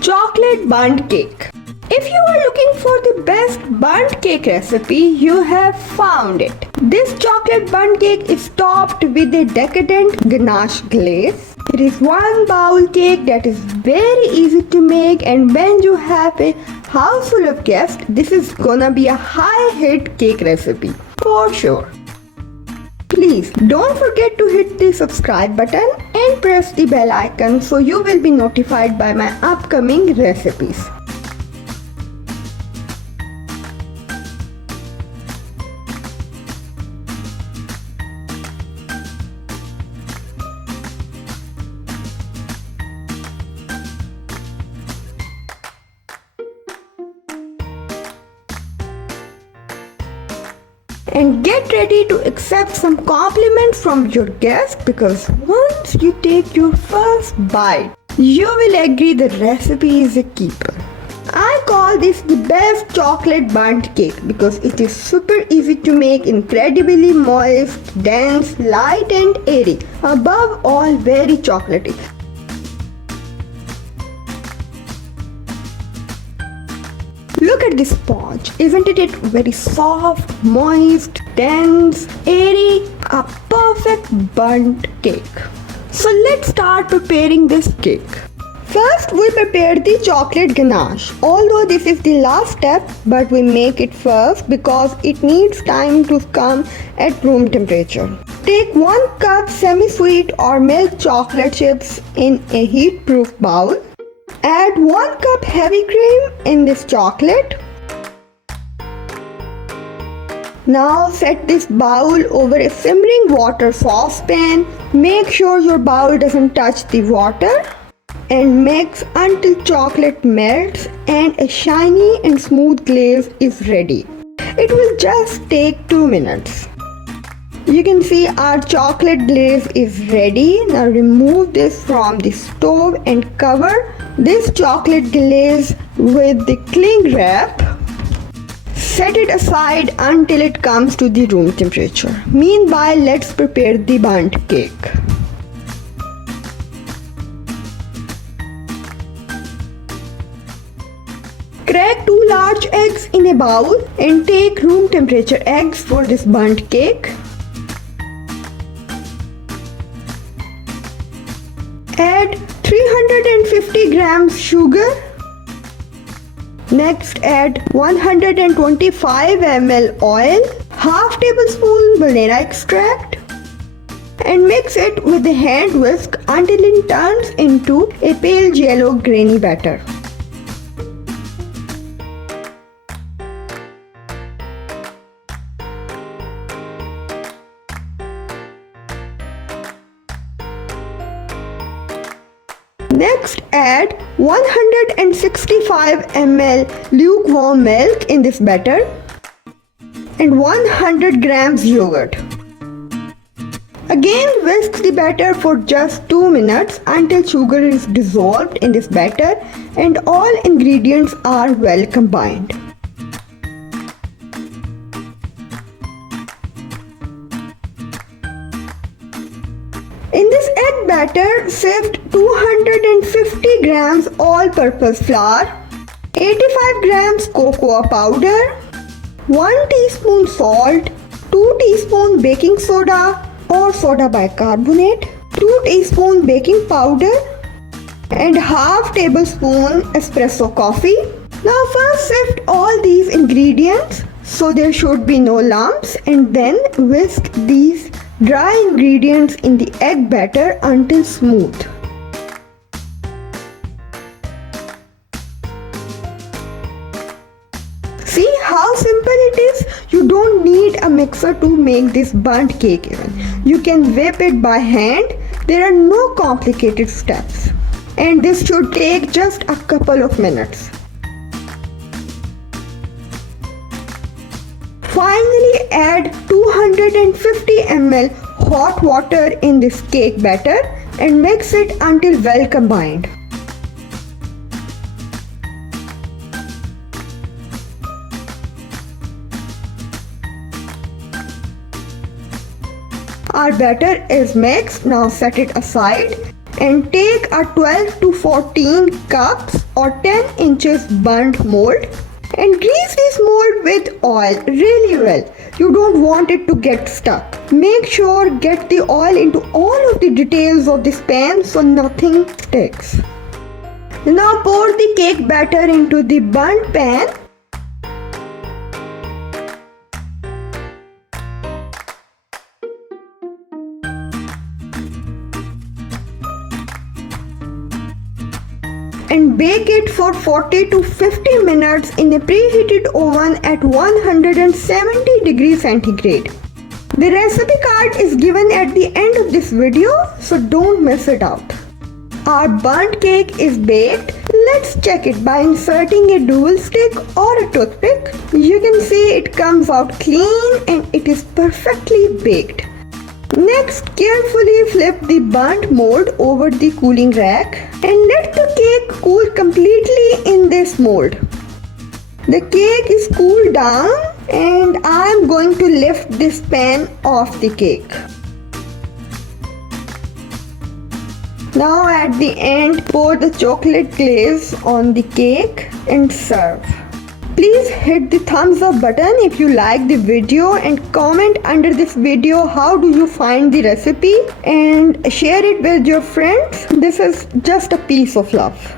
Chocolate Bundt Cake. If you are looking for the best bundt cake recipe, you have found it. This chocolate bundt cake is topped with a decadent ganache glaze. It is one bowl cake that is very easy to make, and when you have a house full of guests, this is gonna be a high hit cake recipe for sure. Please don't forget to hit the subscribe button and press the bell icon so you will be notified by my upcoming recipes. And get ready to accept some compliments from your guests, because once you take your first bite, you will agree the recipe is a keeper. I call this the best chocolate bundt cake because it is super easy to make, incredibly moist, dense, light and airy. Above all, very chocolatey. Look at this sponge. Isn't it very soft, moist, dense, airy? A perfect bundt cake. So let's start preparing this cake. First, we prepare the chocolate ganache. Although this is the last step, but we make it first because it needs time to come at room temperature. Take 1 cup semi-sweet or milk chocolate chips in a heat-proof bowl. Add 1 cup heavy cream in this chocolate. Now set this bowl over a simmering water saucepan. Make sure your bowl doesn't touch the water, and mix until chocolate melts and a shiny and smooth glaze is ready. It will just take 2 minutes. You can see our chocolate glaze is ready. Now remove this from the stove and cover this chocolate glaze with the cling wrap. Set it aside until it comes to the room temperature. Meanwhile, let's prepare the bundt cake. Crack 2 large eggs in a bowl and take room temperature eggs for this bundt cake. Add 350 grams sugar. Next add 125 ml oil, half tablespoon vanilla extract, and mix it with a hand whisk until it turns into a pale yellow grainy batter. Next add 165 ml lukewarm milk in this batter and 100 grams yogurt. Again whisk the batter for just 2 minutes until sugar is dissolved in this batter and all ingredients are well combined. In this egg batter, sift 250 grams all-purpose flour, 85 grams cocoa powder, 1 teaspoon salt, 2 teaspoon baking soda or soda bicarbonate, 2 teaspoon baking powder, and half tablespoon espresso coffee. Now first sift all these ingredients so there should be no lumps, and then whisk these dry ingredients in the egg batter until smooth. See how simple it is? You don't need a mixer to make this bundt cake even. You can whip it by hand. There are no complicated steps. And this should take just a couple of minutes. Finally add 250 ml hot water in this cake batter and mix it until well combined. Our batter is mixed. Now set it aside and take a 12 to 14 cups or 10 inches bundt mold and grease this mold with oil really well. You don't want it to get stuck. Make sure get the oil into all of the details of this pan so nothing sticks. Now pour the cake batter into the bundt pan. And bake it for 40 to 50 minutes in a preheated oven at 170 degrees centigrade. The recipe card is given at the end of this video, so don't miss it out. Our bundt cake is baked. Let's check it by inserting a dual stick or a toothpick. You can see it comes out clean and it is perfectly baked. Next, carefully flip the bundt mold over the cooling rack and let the cake cool completely in this mold. The cake is cooled down and I am going to lift this pan off the cake. Now at the end, pour the chocolate glaze on the cake and serve. Please hit the thumbs up button if you like the video and comment under this video how do you find the recipe and share it with your friends. This is just a piece of love.